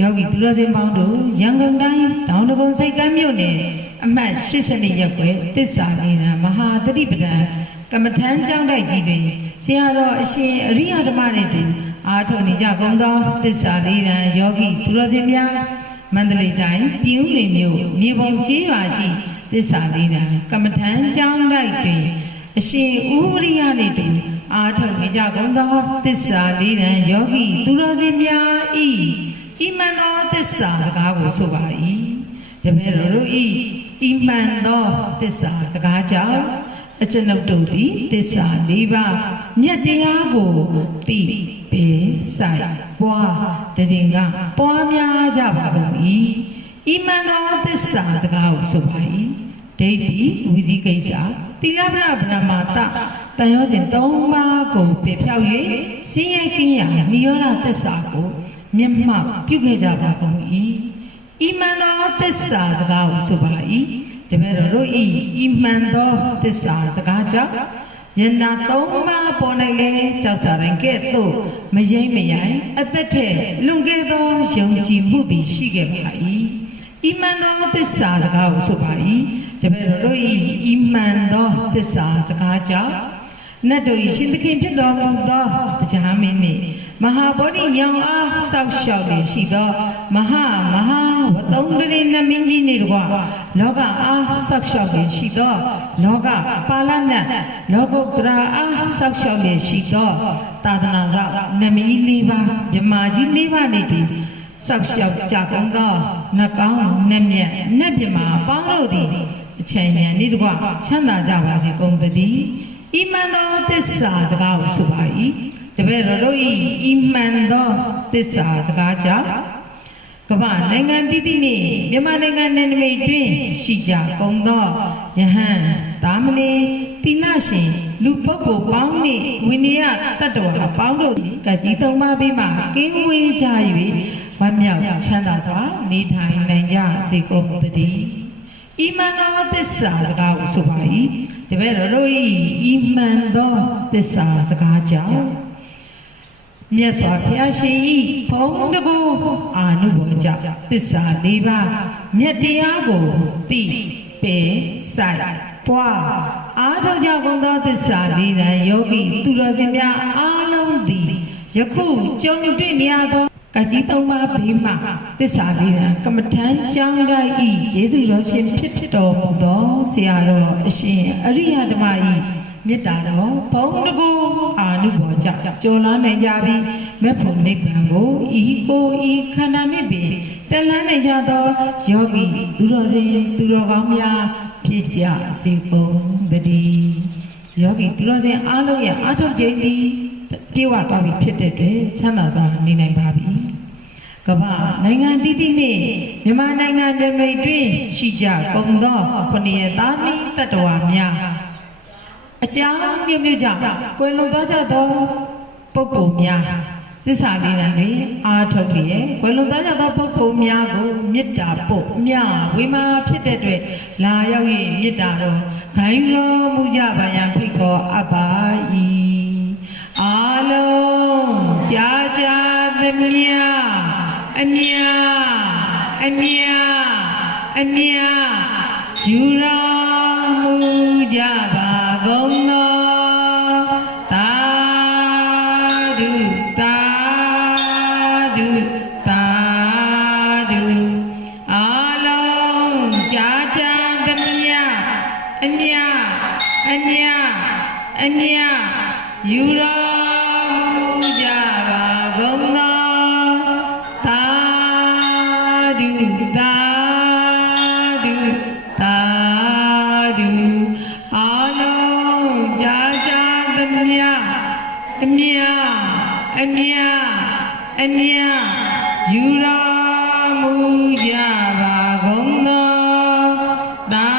ယောဂီသူတော်စင်ပေါင်းတို့ရန်ကုန်တိုင်းတောင်တကုံစိတ်ကမ်းမြို့နယ်အမှတ်82ရပ်ကွယ်တစ္ဆာနေနံမဟာတတိပဒံကမ္မထမ်းကျောင်းတိုက်ကြီးတွင်ဆရာတော်အရှင်အရိယဓမ္မတွေတွင်အာထုံနေကြကုန်သောတစ္ဆာလေးရန်ယောဂီသူတော်စင်များမန္တလေးတိုင်းပြည်ဦးလွင်မြို့မြေပုံကျေးရွာရှိတစ္ဆာလေးရန်ကမ္မထမ်းကျောင်းတိုက်တွင်အရှင်ဥပရိယနေတူအာထုတ်နေကြကုန်သောသစ္စာလေးတန်ယောဂီသူတော်စင်များဤ ဤမှန်သောသစ္စာစကားကိုဆိုပါ၏တပည့်တော်တို့ဤဤမှန်သောသစ္စာစကားကြောင့်အကျွန်ုပ်တို့သည်သစ္စာ၄ပါးမြတ်တရားကိုသိပေဆိုင်ပွားတရင်ကပွားများကြပါကုန်၏ဤမှန်သောသစ္စာစကားကိုဆိုပါ၏ဒိဋ္ဌိဝိဇိကိစ္စသီလဗရဗြဟ္မာတတန်ရောစဉ်၃ပါးကိုပြဖြောက်၍စင်းရဲကင်းရာနိရောဓသစ္စာကို မျက်မှောက်ပြုခဲ့ကြပါကုန်၏ဤမှန်သောသစ္စာစကားကိုဆိုပါ၏တပည့်တော်တို့ဤဤမှန်သောသစ္စာစကားကြောင့်ယန္တာသုံးပါးပေါ်၌လေကြောက်ကြတိုင်းကဲ့သို့မယိမ့်မယိုင်အသက်ထက်လွန်ခဲ့သောယုံကြည်မှုသည်ရှိခဲ့ပါ၏ဤမှန်သောသစ္စာစကားကိုဆိုပါ၏တပည့်တော်တို့ဤဤမှန်သောသစ္စာစကားကြောင့်နတ်တို့ဤရှင်သခင်ဖြစ်တော်မူသောတရားမင်းနှင့်မဟာဗောဓိညောင်အား စောက်ရှောက်နေရှိသောမဟာမဟာဝသုံးတရေနမင်းကြီးနေတကွာလောကအားစောက်ရှောက်နေရှိသောလောကပါဠနတ်လောကုတ္တရာအားစောက်ရှောက်နေရှိသောသာသနာ့ဆောက်နမင်းကြီး၄ပါးမြမာကြီး၄ပါးနေတည်စောက်ရှောက်ကြကုန်သောနှကောင်းနှက်မြတ်နှက်ပြမာပေါင်းတို့သည်အချမ်းဉာဏ်ဤတကွာချမ်းသာကြပါစေကုန်သတည်းဤမှန်သောသစ္စာစကားကိုဆိုပါ၏တ ပည့်တော်တို့ဤဤမှန်သောသစ္စာစကားကြောင့်ကမ္ဘာနိုင်ငံတည်တည်နှင့်မြန်မာနိုင်ငံနယ်နိမိတ်တွင်ရှိကြကုန်သောယဟန်သာမဏေတိလရှင်လူပုဂ္ဂိုလ်ပေါင်းနှင့်ဝိနည်းတတ္တဝါပေါင်းတို့သည်ကကြီးသုံးပါးပေးမှကင်းဝေးကြ၍ဝမ်းမြောက်ချမ်းသာစွာနေထိုင်နိုင်ကြစေကုန်သတည်းဤမှန်သောသစ္စာစကားကိုဆိုပါ၏တပည့်တော်တို့၏ဤမှန်သောသစ္စာစကားကြောင့် မြတ်စွာဘုရားရှင်၏ဘုံတကူအာနုဘောကြောင့်သစ္စာ၄ပါးမြတ်တရားကိုသိပေဆိုင်ပွားအာထုကြောင့်ကုန်သောသစ္စာ၄တန်ယောဂီသူတော်စင်များအားလုံးသည်ယခုကြုံတွေ့နေရသောကကြီးသုံးပါးဘေးမှသစ္စာလေးတံကမ္မထမ်းကျောင်းတိုက်ဤယေရှုတော်ရှင်ဖြစ်ဖြစ်တော်မူသောဆရာတော်အရှင်အရိယဓမ္မဤ မေတ္တာတော်ဘုံတကူအာနုဘောကြောင့်ကျော်လာနိုင်ကြပြီးမေဖို့နိဗ္ဗာန်ကိုဤကိုဤခန္ဓာနှင့်ပင်တလန်းနိုင်ကြသောယောဂီသူတော်စင်သူတော်ကောင်းများဖြစ်ကြစေကုန်သတည်းယောဂီသူတော်စင်အားလုံးရဲ့အာထုခြင်းသည်ပြေဝသွားပြီဖြစ်တဲ့အတွက်ချမ်းသာစွာနေနိုင်ပါပြီ။ကမ္ဘာနိုင်ငံတည်တည်နဲ့မြန်မာနိုင်ငံတမိတ်တွင်ရှိကြကုန်သောခொနည်းသားမီးတတ္တဝါများ အကြောင်းမျိုးမျိုးကြောင့်ကွယ်လွန်သွားကြသောပုဂ္ဂိုလ်များသစ္စာလေးတန်တွေအာထုတ်လျက်ကွယ်လွန်သွားကြသောပုဂ္ဂိုလ်များကိုမေတ္တာပို့အမြဝေမာဖြစ်တဲ့အတွက်လာရောက်၍မေတ္တာတော်ဂိုင်းတော်မူကြပါရန်ဖိတ်ခေါ်အပ်ပါ၏အာလုံးကြာကြာသမျှအမြအမြအမြယူတော် အမြယူတော်မူကြပါကုန်သောသာဓုသာဓုသာဓုအလုံးကြာကြာသမျှအမြအမြအမြယူတော်မူကြပါကုန်သောသာ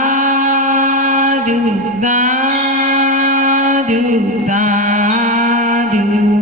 ဓုသာ ဓုသာဓု